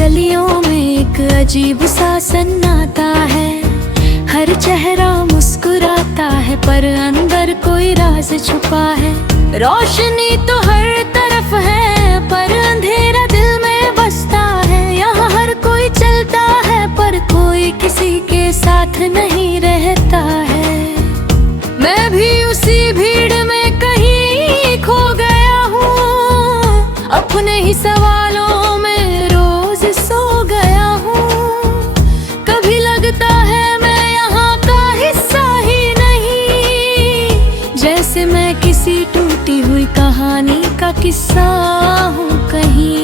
गलियों में एक अजीब सा सन्नाटा है। हर चेहरा मुस्कुराता है पर अंदर कोई राज छुपा है। रोशनी तो हर तरफ है पर अंधेरा दिल में बसता है। यहाँ हर कोई चलता है पर कोई किसी के साथ नहीं रहता है। मैं भी उसी भीड़ में कहीं खो गया हूँ, अपने ही सवालों में रोज सो गया हूँ। कभी लगता है मैं यहाँ का हिस्सा ही नहीं, जैसे मैं किसी टूटी हुई कहानी का किस्सा हूँ कहीं।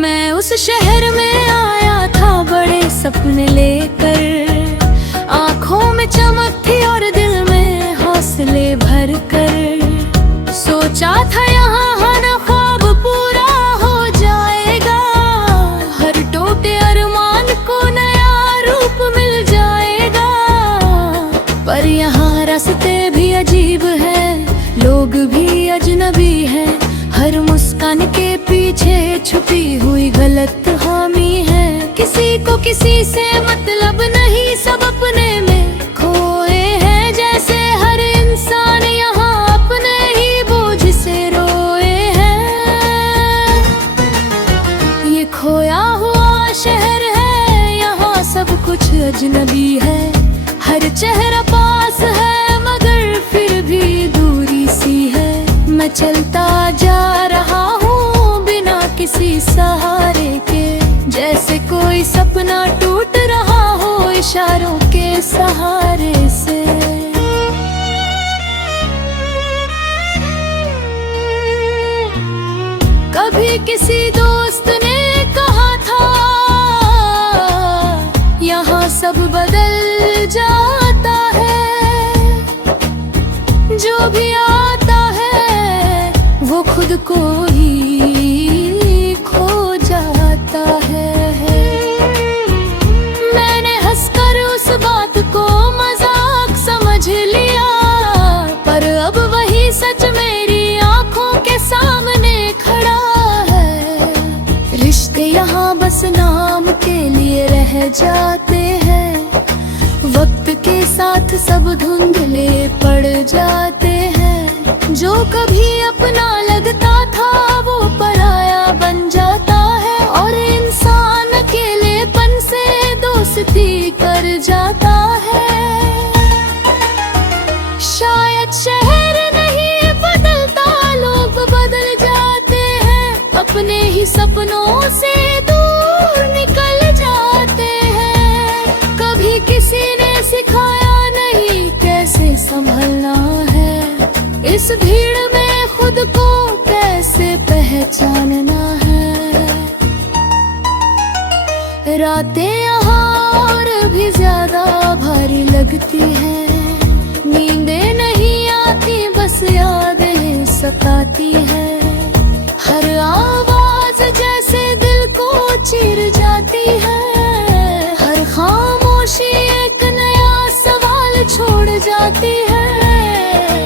मैं उस शहर में आया था बड़े सपने लेकर, आँखों में चमक थी और दिल में हौसले भर कर। सोचा था यहाँ हर ख्वाब पूरा हो जाएगा, हर टूटे अरमान को नया रूप मिल जाएगा। पर यहाँ रास्ते भी अजीब है, लोग भी अजनबी है। हर मुस्कान के पीछे छुपी हुई गलत हामी है। किसी को किसी से मतलब नहीं, सब अपने में खोए हैं। जैसे हर इंसान यहाँ अपने ही बोझ से रोए हैं। ये खोया हुआ शहर है, यहाँ सब कुछ अजनबी है। हर चेहरा पास है मगर फिर भी दूरी सी है। मैं चलता जा रहा हूँ बिना किसी सहारे के, जैसे कोई सपना टूट रहा हो इशारों के सहारे से। कभी किसी दोस्त ने कहा था यहाँ सब बदल जाता है, जो भी आता है वो खुद को ही खो जाता है। मैंने हंसकर उस बात को मजाक समझ लिया, पर अब वही सच मेरी आंखों के सामने खड़ा है। रिश्ते यहाँ बस नाम के लिए रह जाते हैं, वक्त के साथ सब धुंधले पड़ जाते हैं। जो कभी अपना लगता था वो पराया बन जाता है, और इंसान अकेलेपन से दोस्ती कर जाता है। शायद शहर नहीं बदलता, लोग बदल जाते हैं। अपने ही सपनों से दूर निकल जाते हैं। कभी किसी ने सिखाया नहीं कैसे संभलना है, इस भीड़ में खुद को कैसे पहचानना है। रातें यहाँ और भी ज्यादा भारी लगती हैं, नींदें नहीं आती बस यादें सताती है। हर आवाज जैसे दिल को चीर जाती है, हर खामोशी एक नया सवाल छोड़ जाती है।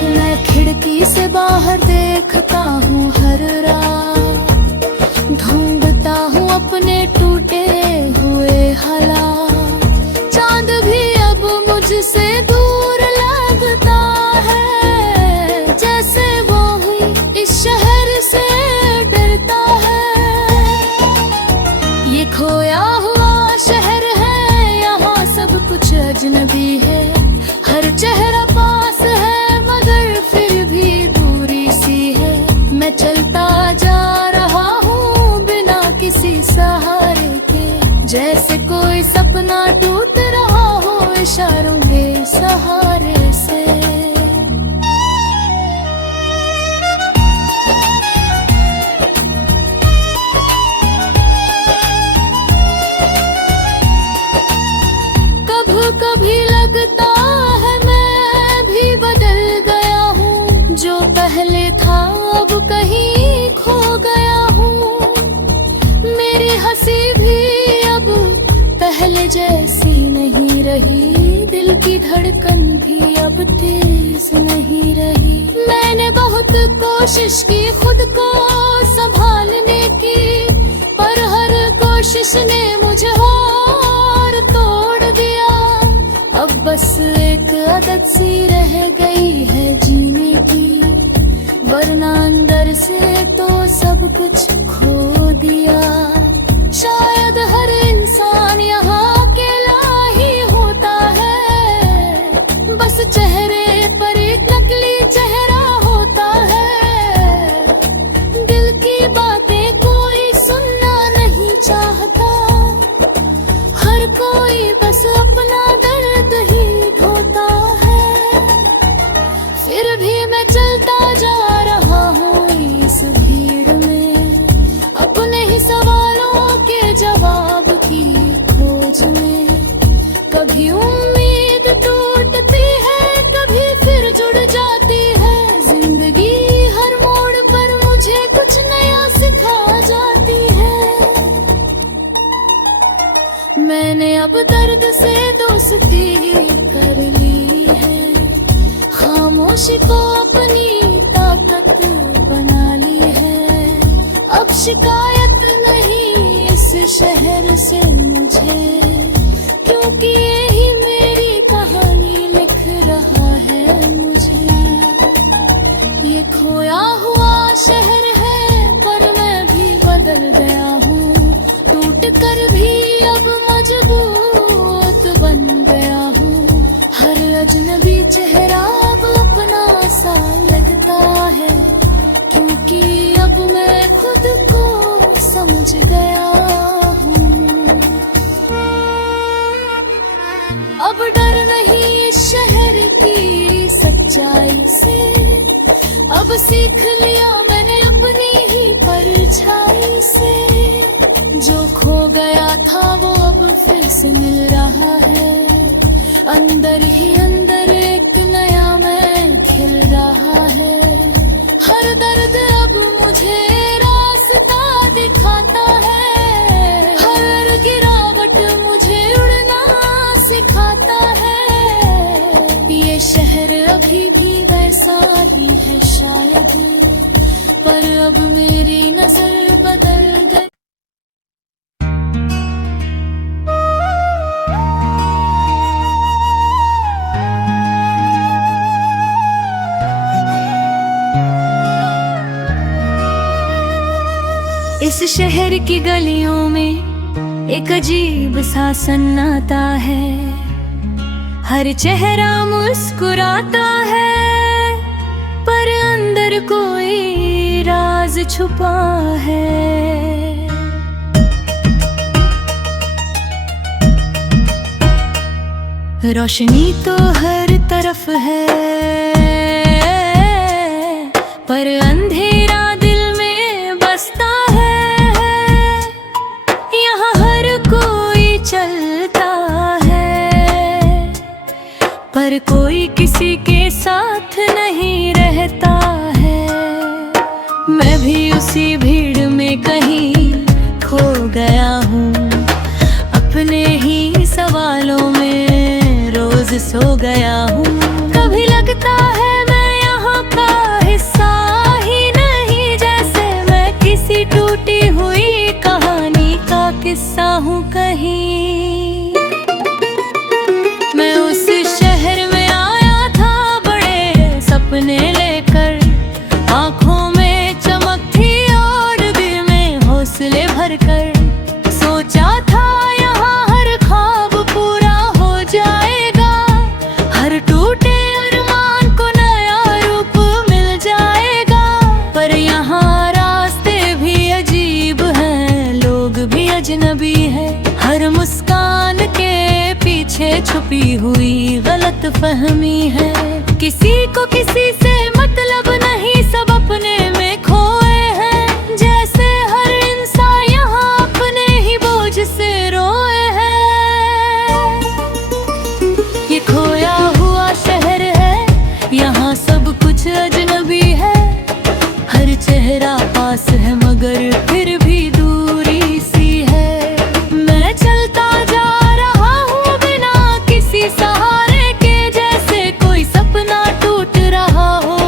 मैं खिड़की से बाहर देखता हूँ हर रात, ढूंढता हूँ अपने टूटे हुए हालात। चांद भी अब मुझसे दूर लगता है, जैसे वो ही इस शहर से डरता है। ये खोया हुआ शहर है, यहाँ सब कुछ अजनबी है। हर चेहरा पास है मगर फिर भी दूरी सी है। मैं चलता जा रहा हूँ बिना किसी सहारे के, जैसे कोई सपना टूट रहा हो इशारों के सहारे से। कभी लगता है मैं भी बदल गया हूँ, जो पहले था अब कहीं खो गया हूँ। मेरी हंसी भी अब पहले जैसी नहीं रही, दिल की धड़कन भी अब तेज नहीं रही। मैंने बहुत कोशिश की खुद को संभालने की, उसने मुझे और तोड़ दिया। अब बस एक आदत सी रह गई है जीने की, वरना अंदर से तो सब कुछ खो दिया। शायद हर इंसान यहाँ अकेला ही होता है, बस चेहरे पर एक नकली चेहरा होता है। दिल की बातें कोई सुनना नहीं चाहता, हर कोई बस अपना दर्द ही ढोता है। फिर भी मैं चलता जा रहा हूँ इस भीड़ में, अपने ही सवालों के जवाब की खोज में। कभी उम्मीद टूटती है, कभी फिर जुड़ जाती है। जिंदगी हर मोड़ पर मुझे कुछ नया सिखा जाती है। मैंने अब दर्द से दोस्ती कर ली है, खामोशी को अपनी ताकत बना ली है। अब शिकायत नहीं इस शहर से मुझे, क्योंकि यही मेरी कहानी लिख रहा है मुझे। ये खोया हुआ शहर है पर मैं भी बदल गया हूँ, टूट कर भी अब मजबूत बन गया हूँ। हर अजनबी चेहरा अब अपना सा लगता है, क्योंकि अब मैं खुद को समझ गया हूँ। अब डर नहीं इस शहर की सच्चाई से, अब सीख लिया मैंने अपनी ही परछाई से। जो खो गया था वो अब फिर से मिल रहा है, अंदर ही अंदर एक नया मैं खिल रहा है। हर दर्द अब मुझे रास्ता दिखाता है, हर गिरावट मुझे उड़ना सिखाता है। ये शहर अभी भी वैसा ही है शायद, पर अब मेरी नजर बदल गई। इस शहर की गलियों में एक अजीब सा सन्नाटा है, हर चेहरा मुस्कुराता है, पर अंदर कोई राज छुपा है। रोशनी तो हर तरफ है, पर अंधेरा दिल में बसता है। यहाँ हर कोई चलता है, पर कोई किसी के साथ नहीं रहता है। मैं भी उसी भीड़ में कहीं खो गया हूँ, अपने ही सवालों में रोज सो गया हूँ। कभी लगता है मैं यहाँ का हिस्सा ही नहीं, जैसे मैं किसी टूटी हुई कहानी का किस्सा हूँ कहीं। मैं उस शहर में आया था बड़े सपने लेकर, आँखों में चमक थी और दिल में हौसले भरकर। सोचा था यहाँ हर ख्वाब पूरा हो जाएगा, हर टूटे अरमान को नया रूप मिल जाएगा। पर यहाँ रास्ते भी अजीब हैं, लोग भी अजनबी है, हर मुस्कान के पीछे छुपी हुई गलत फहमी है। किसी को किसी से मतलब नहीं, सब अपने में खोए हैं, जैसे हर इंसान यहाँ अपने ही बोझ से रोए हैं। ये खोया हुआ शहर है, यहाँ सब कुछ अजनबी है, हर चेहरा पास है मगर फिर भी दूरी सी है। मैं चलता जा रहा हूँ बिना किसी सहारे के, जैसे कोई सपना टूट रहा हो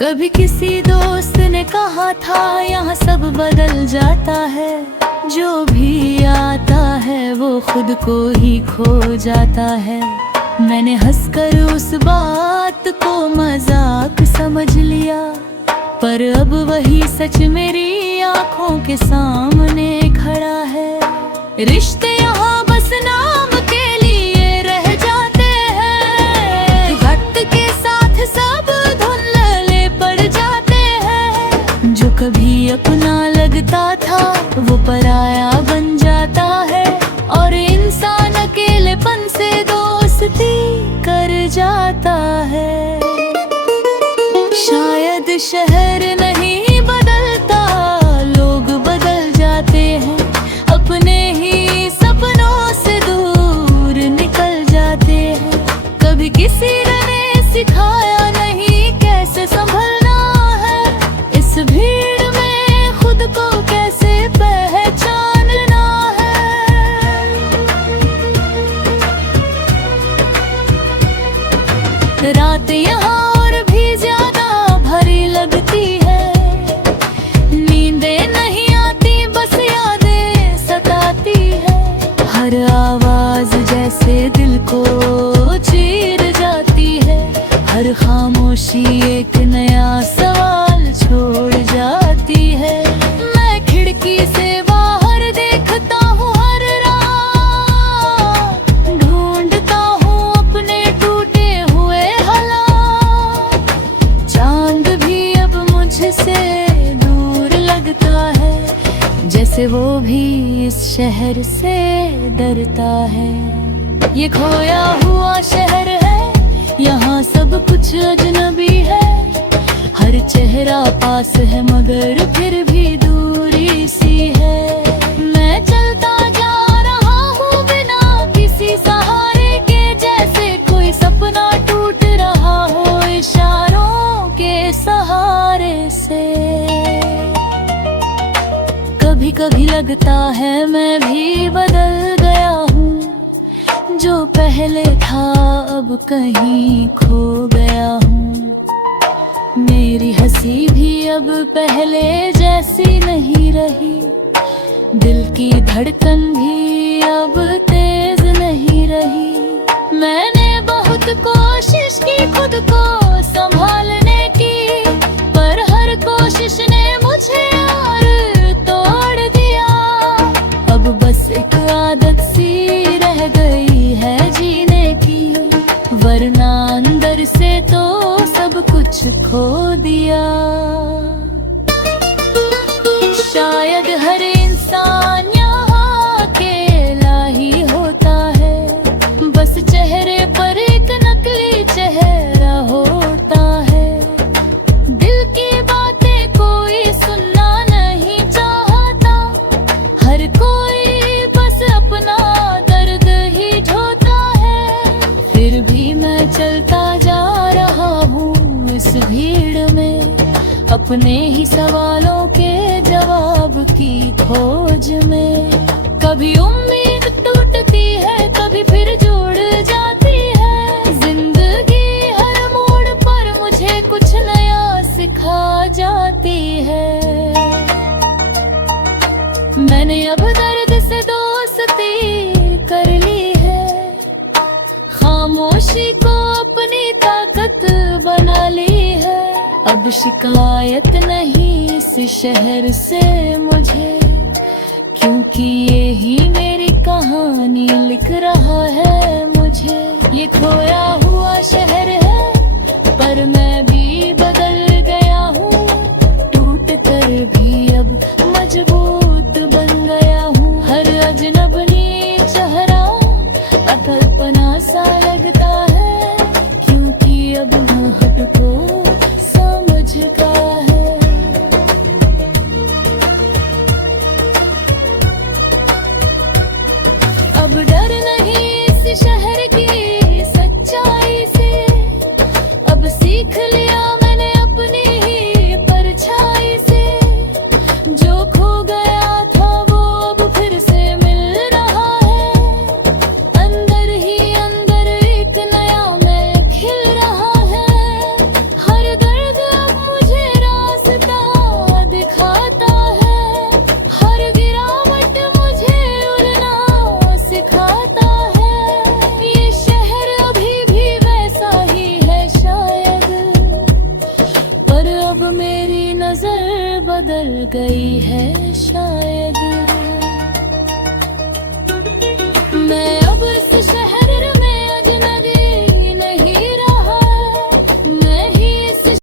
कभी किसी दोस्त ने कहा था यहाँ सब बदल जाता है, जो भी आता है वो खुद को ही खो जाता है। मैंने हंसकर उस बात को मजाक समझ लिया, पर अब वही सच मेरी आंखों के सामने खड़ा है। रिश्ते यहाँ बस नाम के लिए रह जाते हैं, वक्त के साथ सब धुंधले पड़ जाते हैं। जो कभी अपना लगता था वो पराया बन जाता है, और इंसान अकेलेपन से दोस्ती कर जाता है। शायद शहर नहीं बदलता, लोग बदल जाते हैं, अपने ही सपनों से दूर निकल जाते हैं। कभी किसी ने सिखाया नहीं कैसे संभलना है, इस भीड़ में खुद को कैसे पहचानना है। रात यहाँ और भी ज्यादा भरी लगती है, नींदें नहीं आती बस यादें सताती है। हर आवाज जैसे दिल को चीर जाती है, हर खामोशी एक नया सवाल छोड़ जाती है। मैं खिड़की से बाहर देखता हूँ हर रात, ढूंढता हूँ अपने टूटे हुए हालात। चांद भी अब मुझसे दूर लगता है, जैसे वो भी इस शहर से डरता है। ये खोया हुआ शहर है, यहाँ सब कुछ अजनबी है। हर चेहरा पास है मगर फिर भी दूरी सी है। मैं चलता जा रहा हूँ बिना किसी सहारे के, जैसे कोई सपना टूट रहा हो इशारों के सहारे से। कभी कभी लगता है मैं भी बदल गया हूँ, जो पहले था अब कहीं खो गया हूँ। मेरी हंसी भी अब पहले जैसी नहीं रही, दिल की धड़कन भी अब तेज नहीं रही। मैंने बहुत कोशिश की खुद को संभालने की, पर हर कोशिश ने मुझे और तोड़ दिया। अब बस एक आदत सी रह गई है जीने की, वरना अंदर से तो सब कुछ खो दिया। शायद हर इंसान यहाँ अकेला ही होता है, बस चेहरे पर एक नकली चेहरा होता है। दिल की बातें कोई सुनना नहीं चाहता, हर कोई बस अपना दर्द ही ढोता है। फिर भी मैं चलता जा रहा हूँ इस भीड़ में, अपने ही सवालों के जवाब की खोज में। कभी उम्मीद टूटती है, कभी फिर जुड़ जाती है। जिंदगी हर मोड़ पर मुझे कुछ नया सिखा जाती है। मैंने अब दर्द से दोस्ती कर ली है, खामोशी को अपनी ताकत बना ली है। अब शिकायत नहीं इस शहर से मुझे, क्योंकि ये ही मेरी कहानी लिख रहा है मुझे। ये खोया हुआ शहर है, पर मैं भी बदल गया हूँ, टूट कर भी अब मजबूत बन गया हूँ। हर अजनबी चेहरा अकल्पना सा लगता है, क्योंकि अब महक को समझ का है। अब डर नहीं इस शहर की सच्चाई बदल गई है शायद। मैं अब इस शहर